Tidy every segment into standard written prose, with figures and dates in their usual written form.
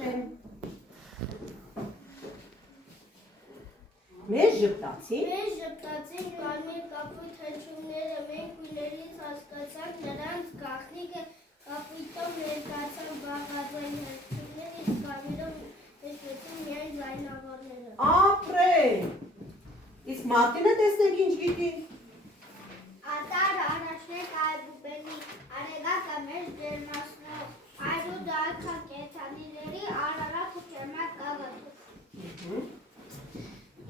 Չեմ։ Մեզ ժպտացին կարմիր կապույտ հնչյունները, մենք հույներից հասկացանք նրանց գաղտնիքը, կապույտով ներկայացան բաղաձայն հնչյուններ, իսկ կարմիրով նշվեցին միայն ձայնավորները։ Ապրեն։ Իսկ Մարտինը տեսնենք ինչ գիտի։ Ատար առաջնեք այբուբելի, արեգակը մեր ջերմացնող, այրու դարքան կեթանիների արարակ ու կերմակ կաղաթու։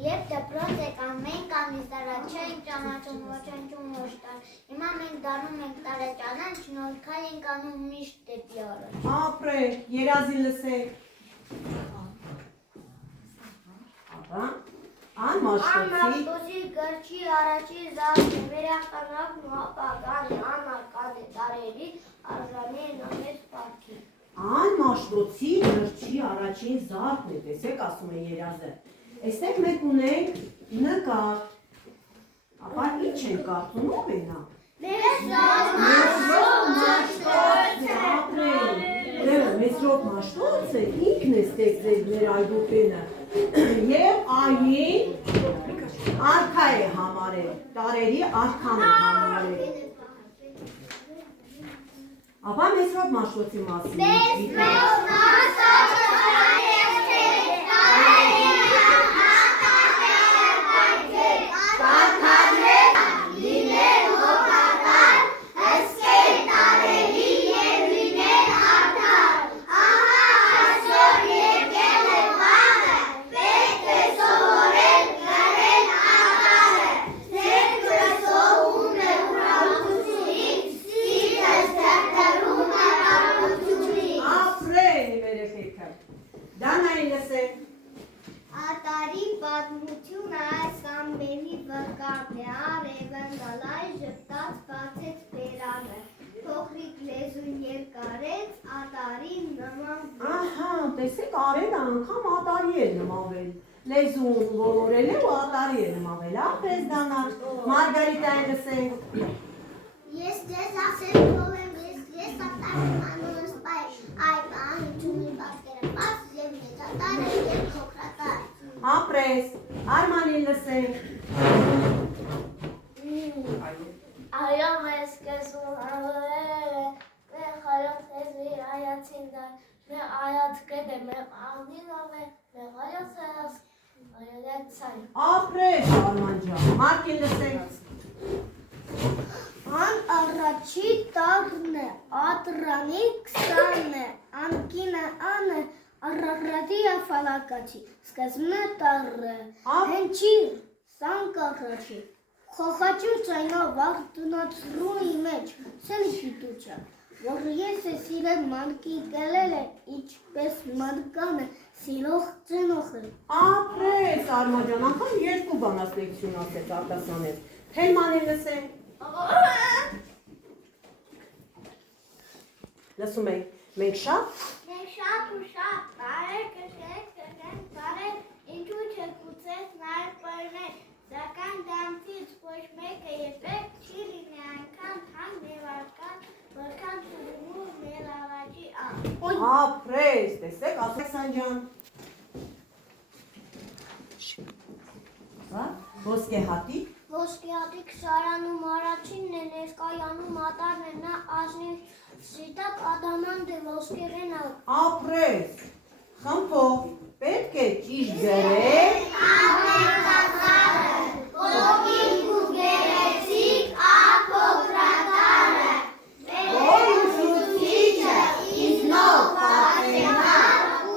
Երբ դպրոց եկան, մենք անիզդարակ չենք ճանաչում, ոչ ընջում ոչ տար։ Հիմա մենք դառնում ենք տարեճանաչ, նոր քայլ ենք անում միշտ դեպի առաջ։ Ապրեն, երազի լսեք։ Ապա, Անմաշտոցի գրչի առաջի զարդը, վերախտանավն ու ապագանի, անարկանի տարերի, արժանի նամեց պարքի։ Անմաշտոցի գրչի առաջին զարդն է, տեսեք ասում է երազը։ Այստեղ մենք ունենք նկար, ապա ինչ ենք կարծում, ով է նա։ Մեսրոպ Մաշտոցը ինքն է ստեղծել մեր այբուբենը և այն արքա է համարել, տարերի արքան է համարել։ Ապա Մեսրոպ Մաշտոցի մասին Ատարի պատմությունը այս ամբերի վկարն է, արևն դալայ ժպտաց բացեց բերանը, փոքրիկ լեզուն երկարեց, ատարի նման Ահա, տեսեք արևը անգամ ատարի է նմանվել, լեզուն ոլորել է ու ատարի է նմանվել, ապրես դանար, Մարգարիտային լսենք Ես ձեզ ասել թողեմ, ես ատարի մանունս պայ, այ բան ջունի բացկերը բաց և մեծատար է և փոքրատար Ապրես, Արմանին լսենք Այո մեզ կեզուն հավորել է, մեր խայոտ հեզվի այացին դար, մեր այատ կեդ է, մեր աղնինով է, մեր խայոտ հեզ, այոդետ ցայն Ապրես, Արման ջան, Մարկին լսենք Ան առաջի տարն է, ատրանի 20 է, անկինը անը, Արարատի աֆալակացի, սկզմնը տարը, հենչիր, սանկարաչի, խոխաչու ծայնով վաղտնացրունի մեջ, սեն շիտուչա, որ ես է սիրել մանկի կելել է, իչպես մանկանը սիրող ծնող է։ Ապրես, Արման ջան, անգամ երկու բանաստեղծություն ասեց արտասանեց, Թելմանին լսենք Լսում ենք, մենք շատ Մենք շատ ու շատ տարեր կշենք տարեր, ինչու չկուցես նաև պարներ, սակայն դամցից ոչ մեկը երբեք չի լինի այնքան թանկ և արքան, որքան ծրումու մեր առաջի Ապրես, տեսեք, ասեք Սանջան Ոսկե հատիկ Ոսկեհատիկ շարանում առաջինն է, ներկայանում ատարն է, նա ազնիվ սիտակ ադամանդ է ոսկերեն Ապրես, խմփով, պետք է ճիշտ գրել Ողին ու գերեցիկ ափոքրատարը Որ ուսուցիչը իզնով պատենա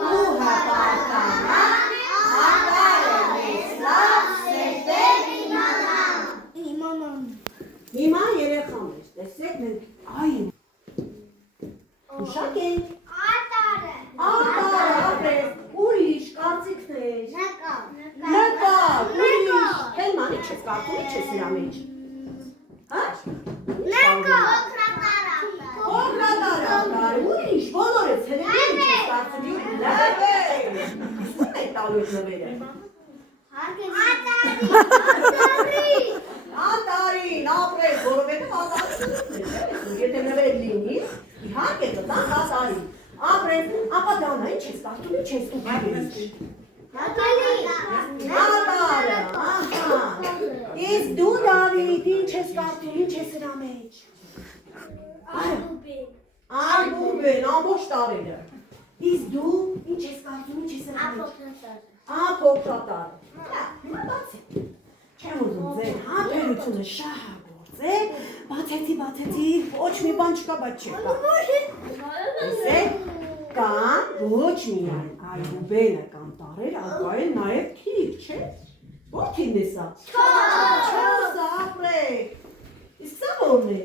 ու հպարտանա Հատարը մեզ լավ սերտեր իմանամ Հիմա երեխան ես, տեսեք մենք այն Ուշակ ենք Ատարը ապրես, ուրիշ կարծիքներ Նկար, ուրիշ Հելման, ինչ ես կարծում, ինչ ես նրա մեջ Փոքրատար, ուրիշ, բոլորը ցելերի ինչ ես կարծում Լավ է, իսկում եք տալու եք նվերը Ատարին, ապրես, որովհետև ատարին Եթե նվեր լինի, իհարկե կտանք ատարին Ապրես, ապա դանա, ինչ ես կարդում, ինչ ես ուղղում։ Նատալը, ահա։ Իսկ դու Դավիթ, ինչ ես կարդում, ինչ ես հրա մեջ։ Ալբուբեն, ամբողջ տարերը։ Իսկ դու ինչ ես կարդում, ինչ ես հրա մեջ։ Փոքրատար։ Հիմա բացի։ Չեմ ուզում ձեր համբերությունը շահագործել, բացեցի, ոչ մի բան չկա, բայց չկա։ Տեսեք, կան ոչ միայն Ալբուբենը կամ տարեր, այլ նաև թիվ, չէ՞։ Ո՞ր թիվն է սա։ 4 ապրեք։ Իսկ սա ո՞րն է։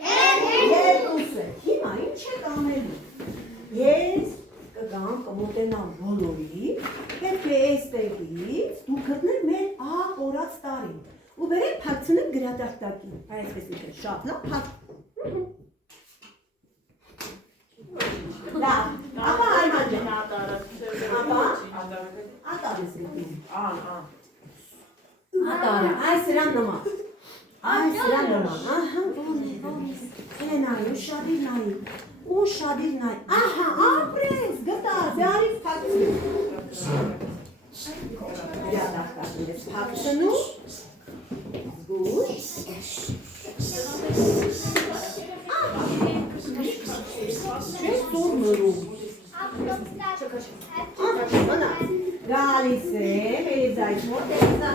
2-ը։ Հիմա ինչ եք անելու։ Ես կգամ կմոտենամ բոլորի, պետք է էստեղից դու գտնեք մեր կորած տարին ու բերեք փակցնեք գրադարտակին, այսպես ինքը շատ լավ փակ։ Լավ, ապա Արման ջան, ապա ատարես գտին։ Ատարը, այս սրան նման, ահա, նայ, ու շադիր նայ, ահա, ապրես, գտա, ձարից փակցնի։ Գրադարտակին ես փակցնում, զգուշ, չես սուրմրում, գալիս է, հեզայց մոտ էսա,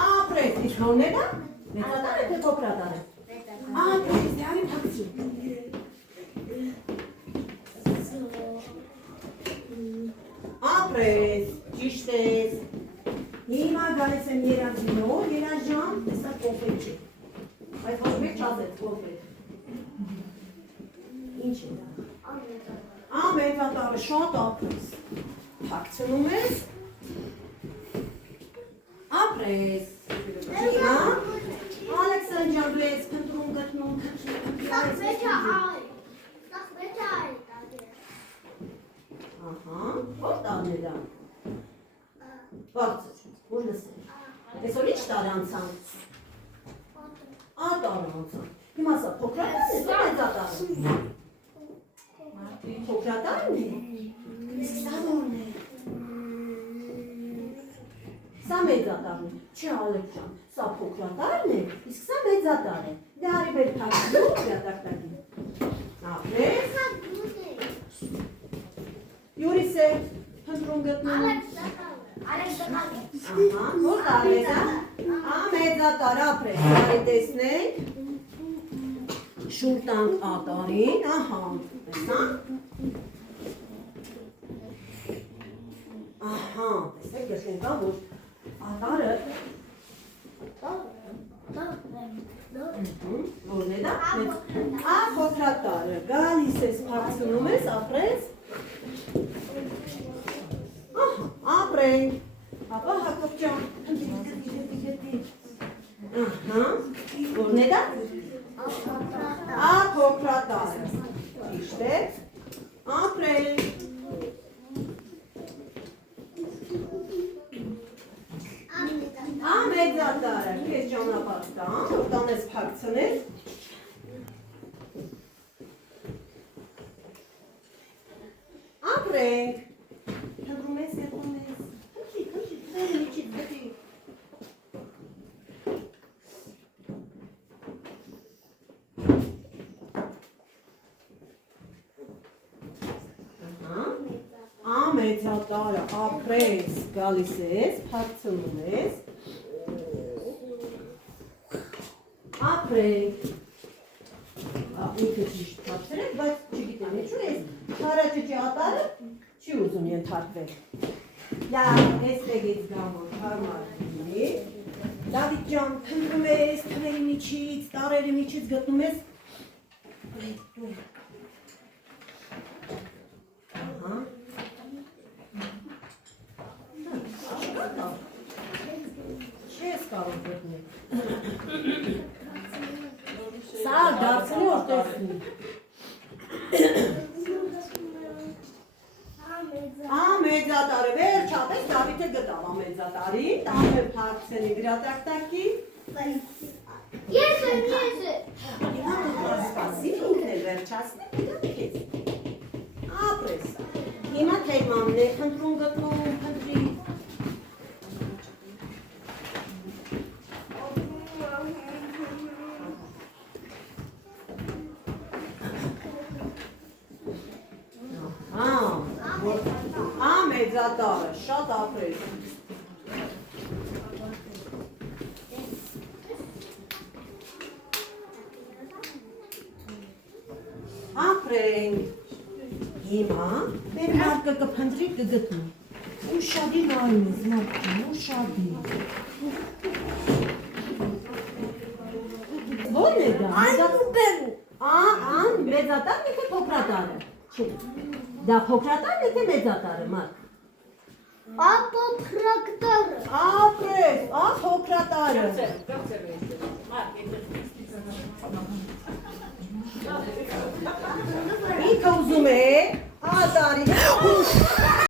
ապրես, իշխոնն է դա, մեծատար է թե փոքրատար է, ապրես, ձարի փակցում, ապրես, ճիշտ ես, հիմա գալիս եմ երազինով, երաժան, տեսա կոպետ չէ, այդ ոչ մեկ չազեց կոպետ, ինչ է դա, ամենատարը շատ ապրես, փակցնում ես, ապրես, հիմա, Ալեքսանդր դու ես փնտրում գտնում, ահա, ո՞ր տարն է դա, բարձր, որ լսել, այսօր ինչ տար անցան, ատար անցան, հիմա սա փոքրատարն է, սա մեծատարը, փոքրատարն է, իսկ սա ո՞րն է, սա մեծատարն է, չէ Ալեքս ջան, սա փոքրատարն է, իսկ սա մեծատար է, դե արի բեր փակցնում գրադարտակին, ապրես, Յուրիս է փնտրում գտնում, ահա, որ տարի է դա, մեծատար ապրես, արի տեսնենք, շուր տանք ատարին, ահա, տեսանք, ահա, տեսեք գշենք կա, որ ատարը, որն է դա, փոքրատարը, գալիս ես փակցնում ես, ապրես, ապրենք, ապա Հակոբ ջան, գտի, ահա, որն է դա, փոքրատարը, ճիշտ է, ապրենք, մեծատարը, քեզ ճանապարհ տամ, որ տանես փակցնես, ապրենք, հնդրում ես, գտնում ես, խնդի, ձեր միջից գտի, մեծատարը, ապրես, գալիս ես, փակցնում ես, ապրենք, ինքը ճիշտ փակցրեք, բայց չգիտեմ, ինչու ես քարաճճի ատարը չի ուզում ենթարկվել։ Լավ, էստեղից գամը հարմար լինի։ Դավիթ ջան, փնտրում ես թվերի միջից, տարերի միջից գտնում ես։ Դու ահա։ Չես կարող գտնել։ Սա դարձնի որ տեսնի։ Մեծատարը, վերջապես Դավիթը գտավ մեծատարին, տանը փակցնի գրադարտակի։ Ես եմ։ Սպասի ինքն էլ վերջացնի, գտավ քեզ։ իմանն է, խնդրում գտնում, խնդրի։ Մեծատարը, շատ ապրես։ Ապրենք։ Հիմա մեր մարկը կփնտրի կգտնի։ Ուշադիր նայում ես, մարկին, ուշադիր։ Ո՞րն է դա։ Ան մեծատարն է թե փոքրատարը։ Չէ։ Դա փոքրատարն է թե մեծատարը, մարկ։ Փոքրատարը։ Ապրես, փոքրատարը։ Ինքը ուզում է, տարի։